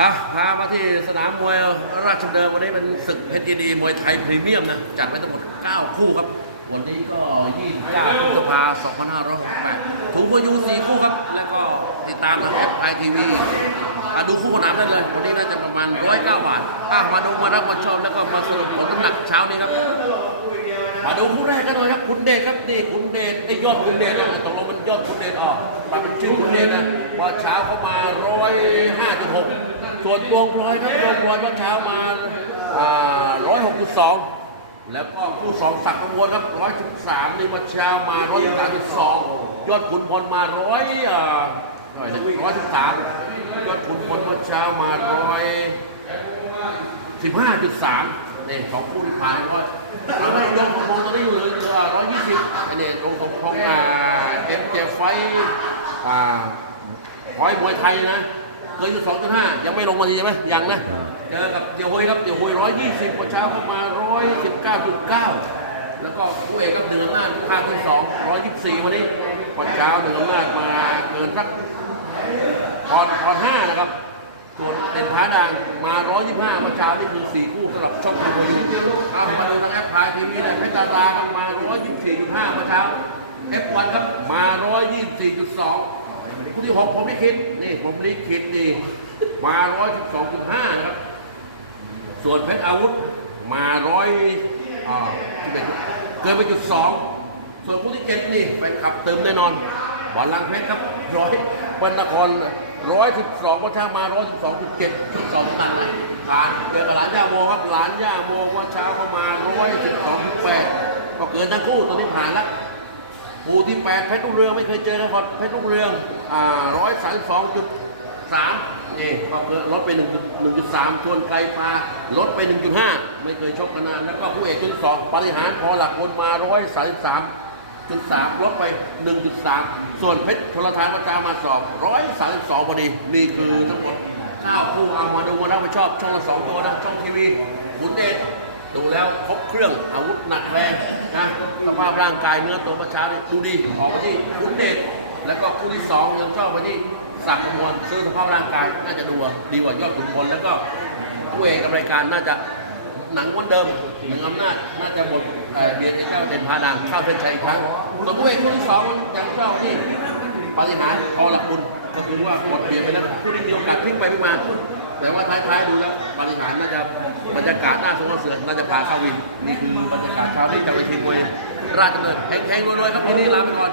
อะพามาที่สนามมวยราชดำเนินวันนี้เป็นศึกเพชรยินดีมวยไทยพรีเมียมนะ จัดไปทั้งหมด 9 คู่ครับ วันนี้ก็ 29พฤษภา2568ถูกพยู4คู่ครับ แล้วก็ติดตามทางแอปไอทีวีอะดูคู่ขนานได้เลย วันนี้น่าจะประมาณ 109 บาทอะมาดูมารับมาชอบแล้วก็มาสรุปผลน้ำหนักเช้านี้ครับ มาดูคู่แรกกันหน่อยครับคุณเดชครับนี่คุณเดชไอ้ยอดคุณเดชนะตกลงมันยอดคุณเดชออกมาเป็นชื่อคุณเดชนะว่าเช้าเข้ามาร้อยห้าจุดหกส่วนดวงพลอยครับดวงพลอยว่าเช้ามาอ่าร้อยหกจุดสองแล้วก็คู่สองสักกระบวนครับร้อยสิบสามนี่ว่าเช้ามาร้อยสิบสามจุดสองยอดขุนพลมาร้อยอ่าร้อยสิบสามยอดขุนพลว่าเช้ามาร้อยสิบห้าจุดสาม เนี่ยสองคู่ที่ผ่านก็เราไม่ยกของตอนนี้อยู่เหลือร้อยยี่สิบไอ้เนี่ยลงของพงอ่าเอ็มเจไฟอ่าพอยมวยไทยนะเคยอยู่สองจุดห้ายังไม่ลงมาดีใช่ไหมยังนะเจอกับเดี๋ยวหุยครับเดี๋ยวหุยร้อยยี่สิบวันเช้าเข้ามาร้อยสิบเก้าจุดเก้าแล้วก็คู่เอกก็เหนืออำนาจภาคที่สองร้อยยี่สิบสี่วันนี้วันเช้าเหนืออำนาจมาเกินสักพรพรห้านะครับ ส่วนเป็นพาดังมา 125เมื่อเช้านี่คือ 4 คู่สำหรับช่องทีวีเอามาดูทางแอปพายทีวีเลยเพชรตาราครับมา 124.5เมื่อเช้า F1 ครับมา 124.2 คู่ที่ 6 ผมลิขิตนี่ผมลิขิตนี่มา 112.5 ครับ ส่วนเพชรอาวุธมาร้อยเกินไปจุดสองส่วนคู่ที่เจ็ดนี่แฟนคลับเติมแน่นอนบอลลังเพชรครับร้อยเปิ้ลนคร ร้อยสิบสองวันเช้ามาร้อยสิบสองจุดเจ็ดสองตันนะผ่านเกับหลานย่าโมครับหลานย่าโมวันเช้าเข้ามาร้อยสิบสองจุดแปดก็เกินทั้งคู่ตอนนี้ผ่านแล้วคู่ที่แปดเพชรรุ่งเรืองไม่เคยเจอกันก่อนเพชรรุ่งเรืองอ่าร้อยสามสองจุดสามนี่ก็เกิดลดไปหนึ่งหนึ่งจุดสามชวนไกลปลาลดไปหนึ่งจุดห้าไม่เคยชกกันนานแล้วก็คู่เอกจุดสองปริหารพอหลักคนมาร้อยสามสาม จุดสามลดไปหนึ่งจุดสามส่วนเพชรโทรทานวัจามาสอบร้อยสามสองพอดี นี่คือทั้งหมดเก้าคู่เอามาดูมาแล้วมาชอบช่องละสองตัวนะช่องทีวีหมุนเดชดูแล้วครบเครื่องอาวุธหนักแรงนะสภาพร่างกายเนื้อตัวประชาดูดีออกมาที่คุณเดชแล้วก็คู่ที่สองยังชอบไปที่สักมวลซื้อสภาพร่างกายน่าจะดูดีกว่ายอดขุนพลแล้วก็คู่เอกกับรายการน่าจะ หนังวันเดิมหนึ่งอำนาจน่าจะหมดเอ่อเบียร์จะเจ้าเด่นพาดังเข้าเส้นชัยอีกครั้งส่วนคู่เอกคู่ที่สองยังชอบที่ปฏิหารย์พอหลักบุญก็คือว่าหมดเบียร์ไปแล้วคู่นี้มีโอกาสพลิกไปพลิกมา แต่ว่าท้ายๆดูแล้วปฏิหารย์น่าจะบรรยากาศหน้าสงเสือน่าจะพาเข้าวินนี่คือบรรยากาศเช้านี้จากเวทีมวยราชดำเนินแข็งๆรวยๆครับทีนี้ลาไปก่อน